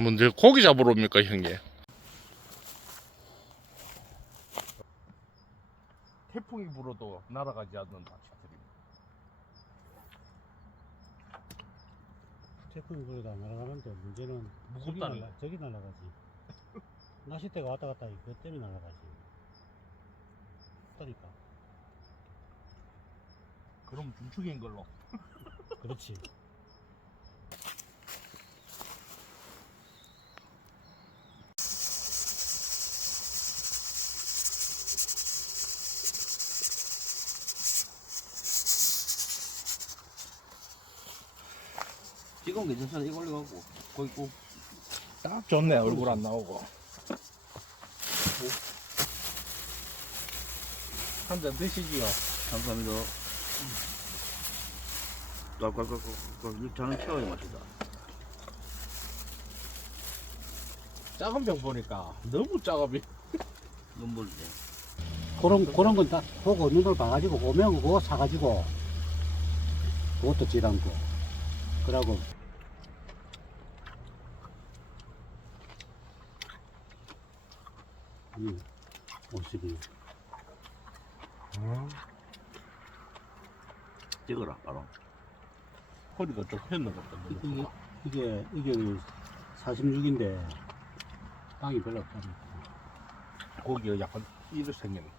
뭔데 고기 잡으러 옵니까 형님? 태풍이 불어도 날아가지 않는 낚시들입니다. 태풍이 불어도 안 날아가는데 문제는 저기, 무겁다는 날아, 저기 날아가지 낚싯대가 왔다 갔다 하니 그것 때문에 날아가지 그러니까 그럼 중축인 걸로. 그렇지 지금 괜찮잖아. 이거 올려갖고. 거기 꼭. 딱 좋네 얼굴 안 나오고. 한 잔 드시지요. 감사합니다. 이 잔은 채워야 맛이다. 작은 병 보니까 너무 작아 비. 눈물 때. 그런 그런 건딱 보고 눈을 봐가지고 오면 그거 사가지고 그것도 지란 거 그러고 이 모습이 찍어라, 바로. 허리가 좀것 같다. 이게 이게 이게 46인데 땅이 별로 없잖아. 고기가 약간 이렇게 생겼네.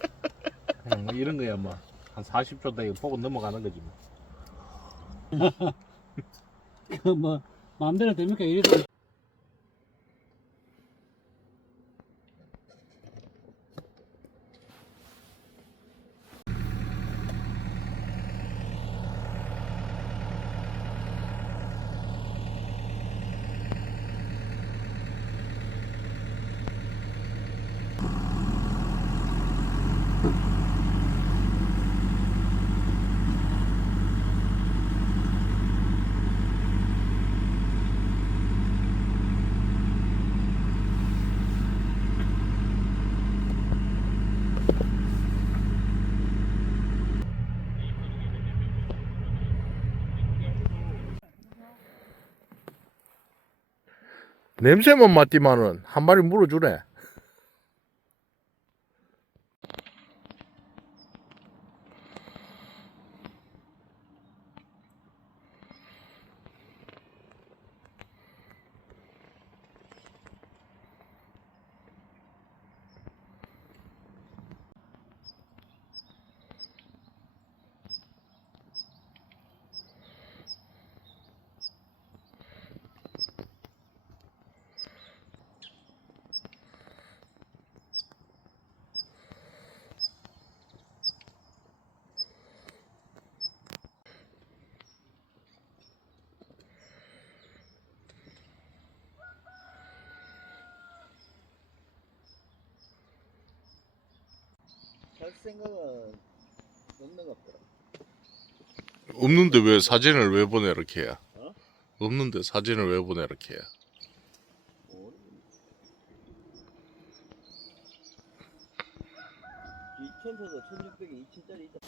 음, 이런 거야 뭐. 한 40초 되게 보고 넘어가는 거지 뭐. 그 뭐 마음대로 됩니까? 이래도 냄새만 맡지만은 한 마리 물어주네. 할 생각은 없는 것 같더라. 없는데 왜 사진을 왜 보내 이렇게 해? 어? 없는데 사진을 왜 보내 이렇게 해? 이 텐트도 1600에 2층짜리 있다